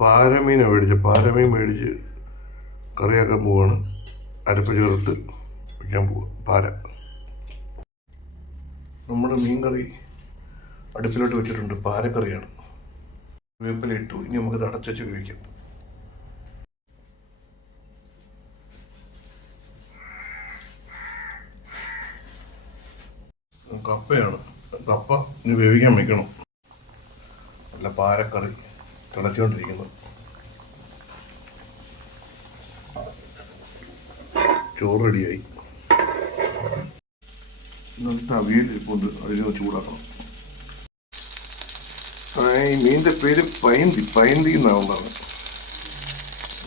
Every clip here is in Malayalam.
പാരമീനാണ് മേടിച്ചത് പാരമീൻ മേടിച്ച് കറിയാക്കാൻ പോവാണ്. അരപ്പ് ചേർത്ത് വയ്ക്കാൻ പോവുക പാര. നമ്മുടെ മീൻ കറി അടുപ്പിലോട്ട് വെച്ചിട്ടുണ്ട്. പാരക്കറിയാണ്. വേപ്പില ഇട്ടു ഇനി നമുക്ക് അടച്ചുവെച്ച് വെച്ച് കഴിക്കാം കപ്പയാണ്. കപ്പ ഇനി വേവിക്കാൻ വെക്കണം. നല്ല പാരക്കറി. തിളച്ചുകൊണ്ടിരിക്കുന്നു ചോറ് റെഡിയായി. ഇന്നത്തെ അവിയൽ ഇരിപ്പുണ്ട് അതിന് ചൂടാക്കണം. ഈ മീനിന്റെ പേര് പൈന്തി പൈന്തി എന്നാവുന്നതാണ്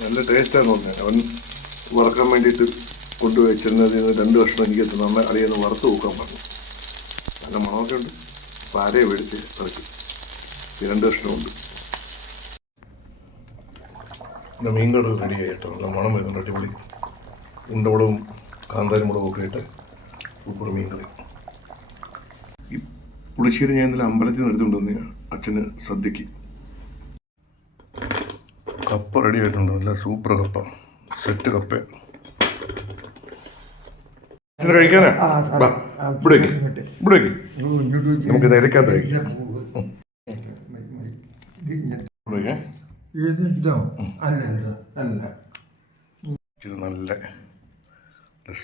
നല്ല ടേസ്റ്റാണ് തോന്നിയത് അവൻ വറക്കാൻ വേണ്ടിയിട്ട് നിന്ന് രണ്ട് വർഷം എനിക്ക് നന്നായി അടിയൊന്ന് വറുത്ത് നോക്കാൻ പറഞ്ഞു. നല്ല മണമൊക്കെ ഉണ്ട്. പാരയെ മേടിച്ച് കളിക്കും രണ്ട് കഷ്ണമുണ്ട്. പിന്നെ മീൻ കറി റെഡി ആയിട്ടോ നല്ല മണം വരുന്നുണ്ട് അടിപൊളി ഉണ്ടവളവും കാന്താരി മുളകും ഒക്കെ ഇട്ട് സൂപ്പർ മീൻ കറി ഈ പുളിശ്ശേരി ഞാൻ ഇന്നലെ അമ്പലത്തിൽ നിന്ന് എടുത്തുകൊണ്ട് വന്ന അച്ഛന് സദ്യക്ക് കപ്പ റെഡി ആയിട്ടുണ്ട് നല്ല സൂപ്പർ കപ്പ സെറ്റ് കപ്പ അച്ഛന് കഴിക്കാനാ ഇവിടേക്ക് ഇവിടേക്ക് നമുക്ക് നിരക്കാത്ത കഴിക്കാം ഇവിടേക്ക് ഇതിട്ടോ അല്ല അല്ല. ഇത് നല്ല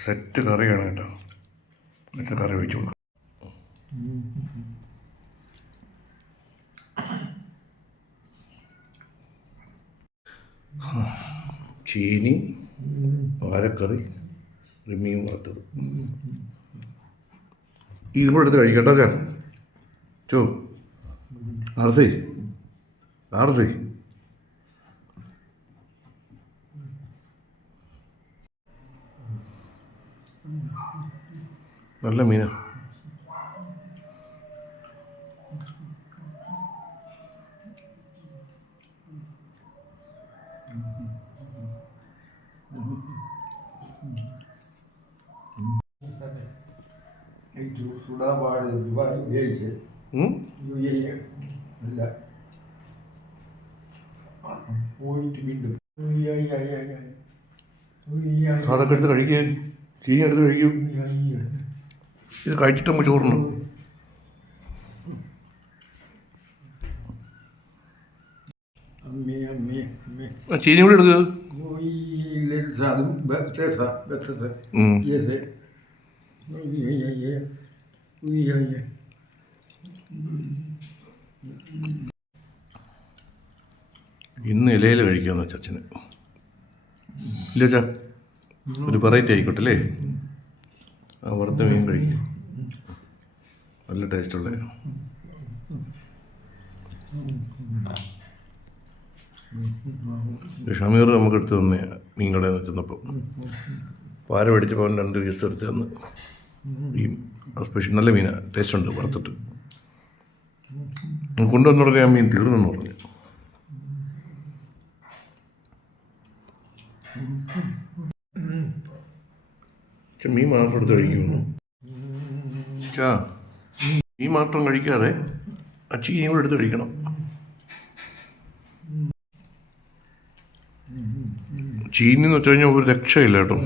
സെറ്റ് കറിയാണ് കേട്ടോ. സെറ്റ് കറി ഒഴിച്ചു കൊടുക്കാം. ചീനി പാരക്കറി ഒരു മീൻ വറുത്തത്. ഇതും കൂടെ എടുത്ത് കഴിക്കട്ടെ ചോ ആർസി ആർസി. നല്ല മീനാ. സുഡാപാട് ജയിച്ച് ഉം? അല്ല പോയിട്ട് വീണ്ടും സാറൊക്കെ എടുത്ത് ചീനി എടുത്ത് കഴിക്കും. ഇത് കഴിച്ചിട്ട് നമുക്ക് ചോറിന് ആ, ചീനി കൂടെ എടുക്കുക ഇന്ന് ഇലയിൽ കഴിക്കാന്ന് ചച്ചന് ഇല്ല അച്ഛാ? ഒരു വെറൈറ്റി ആയിക്കോട്ടെ അല്ലേ? വറുത്ത മീൻ കഴിക്കും. നല്ല ടേസ്റ്റുള്ള ഷമീർ നമുക്ക് എടുത്ത് തന്നെ മീൻ കടയിൽ നിന്ന് ചെന്നപ്പോൾ പാര മേടിച്ചപ്പോൾ അവൻ രണ്ട് പീസ് എടുത്ത് തന്ന്. ഈ സ്പെഷ്യൽ നല്ല മീനാണ് ടേസ്റ്റ് ഉണ്ട് വറുത്തിട്ട്. കൊണ്ടുവന്നു ആ മീൻ തീർന്നെന്ന് പറഞ്ഞു. മീൻ മാത്രം എടുത്ത് കഴിക്കുന്നു ചാ മീൻ മാത്രം കഴിക്കാതെ ആ കൂടെ എടുത്ത് കഴിക്കണം. ചീനി എന്ന് വെച്ച് കഴിഞ്ഞാൽ ഒരു രക്ഷയില്ല കേട്ടോ.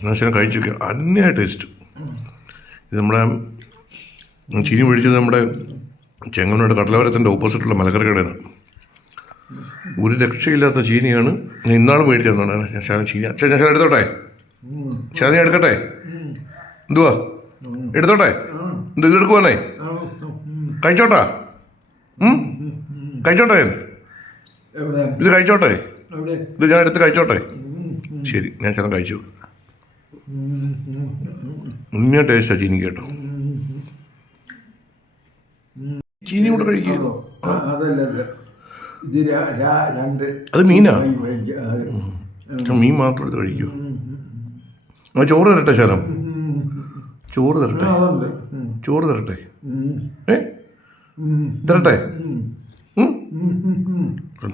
എന്നാ കഴിച്ചു വെക്കുക അന്യായ ടേസ്റ്റ് ഇത് നമ്മുടെ ചീനി മേടിച്ചത് നമ്മുടെ ചെങ്ങന്നോട് കടലവരത്തിന്റെ ഓപ്പോസിറ്റുള്ള മലക്കറി കടയാണ് ഒരു രക്ഷയില്ലാത്ത ചീനിയാണ് ഇന്നാൾ മേടിച്ചതാണ് ഞാൻ ചീനി അച്ഛൻ ഞാൻ എടുത്തോട്ടെ? ഞാൻ എടുക്കട്ടെ? എന്തുവാ? എടുത്തോട്ടെ? എന്തോ ഇതെടുക്കുവാണേ കഴിച്ചോട്ടാ? ഉം? കഴിച്ചോട്ടെ ഇത് കഴിച്ചോട്ടെ? ഇത് ഞാൻ എടുത്ത് കഴിച്ചോട്ടെ? ശരി ഞാൻ ശരം കഴിച്ചു. ഉണ്ണിയ ടേസ്റ്റാ ചീനി കേട്ടോ. ചീനി കൂടെ കഴിക്കുക ആ, അതല്ല അല്ല ഇത് രാ- രാ- രണ്ട്. അത് മീനാ? മീൻ മാത്രം എടുത്ത് കഴിക്കൂ. ചോറ് തരട്ടെ ശരം? ചോറ് തരട്ടെ. ചോറ് തരട്ടെ. ഏ? തരട്ടെ?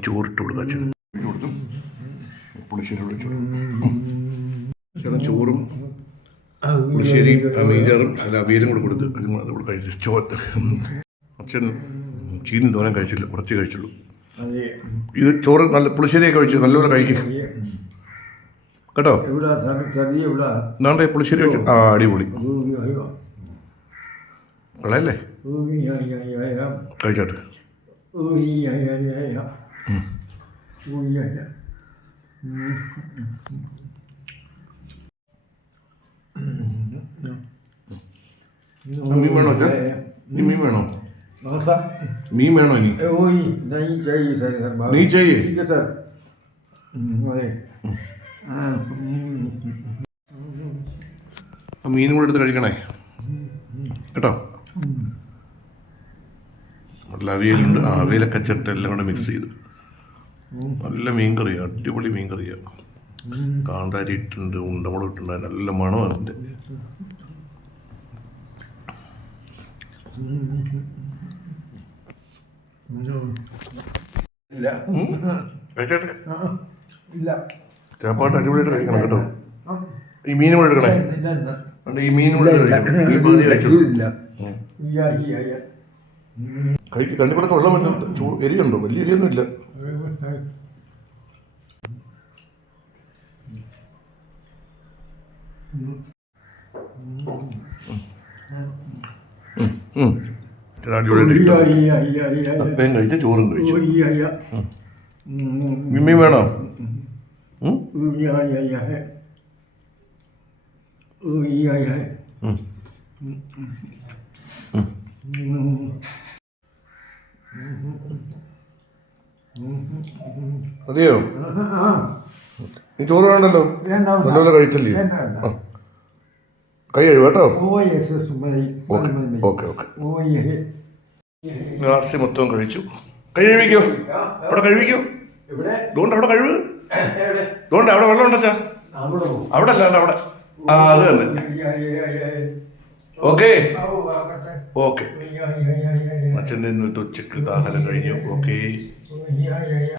ചോറിട്ട് കൊടുക്കാം അച്ഛൻ കൊടുത്തു പുളിശ്ശേരി വിളിച്ചു ചേട്ടൻ ചോറും പുളിശ്ശേരി മീൻചാറും അല്ല അവിയലും കൂടെ കൊടുത്ത് അതും അതുകൂടെ കഴിച്ചു ചോ അച്ഛൻ ചീനി തോനെ കഴിച്ചില്ല കുറച്ച് കഴിച്ചുള്ളൂ. ഇത് ചോറ് നല്ല പുളിശ്ശേരിയൊക്കെ കഴിച്ചു നല്ലപോലെ കഴിക്കും. കേട്ടോ? നാണ്ടേ പുളിശ്ശേരി വെച്ചു. ആ അടിപൊളി. കൊള്ളയല്ലേ കഴിച്ചോട്ടെ. മീൻ വേണോ നീ മീൻ വേണോ? മീൻ വേണോ ഇനി? നീ ചെയ്യേ നീ ചെയ്യേ അതെ. മീനും കൂടെ എടുത്ത് കഴിക്കണേ. കേട്ടോ? നല്ല അവിയലുണ്ട്. ആ അവിയലൊക്കെ ചട്ട എല്ലാം കൂടെ മിക്സ് ചെയ്ത്. നല്ല മീൻ കറിയ അടിപൊളി മീൻ കറിയ കാന്താരി ഇട്ടുണ്ട് ഉണ്ടമുളക് ഇട്ടുണ്ട് നല്ല മണം അതിന്റെ ഇല്ല. ഇല്ല. ചാപ്പാട്ട് അടിപൊളിയായിട്ട് കഴിക്കണം കേട്ടോ. ഈ മീൻ കൂടെ എടുക്കണേ. അതുകൊണ്ട് ഈ മീൻ കൂടെ. കഴിക്കണം ഈ. കഴിക്കും കണ്ടിപ്പടൊക്കെ വെള്ളം വരുന്ന എരിയുണ്ടോ? വലിയ എരിയൊന്നും ഇല്ല. ഇയ്യ. ചോറും കഴിച്ചു. വേണോ? മതിയോ? ആ, നീ ചോറ് വേണ്ടല്ലോ. വേണ്ട, വേണ്ട. നല്ലപോലെ കഴിച്ചില്ലേ. കൈ കഴിവ് കേട്ടോ. Okay. Okay glass oh yeah last മൊത്തം കഴിച്ചു. കൈ കഴിവിക്കോ അവിടെ കഴിവിക്കോ ഇവിടെ അവിടെ കഴിവ് എവിടെ അതുകൊണ്ട് അവിടെ വെള്ളം ഉണ്ടച്ചാ? അവിടെ അല്ലാണ്ട് അവിടെ. ആ അത് തന്നെ. ഓക്കെ. ഓക്കെ. അച്ഛന്റെ ഇന്നത്തെ ഉച്ചയ്ക്ക് ദാഹനം കഴിഞ്ഞു. ഓക്കെ.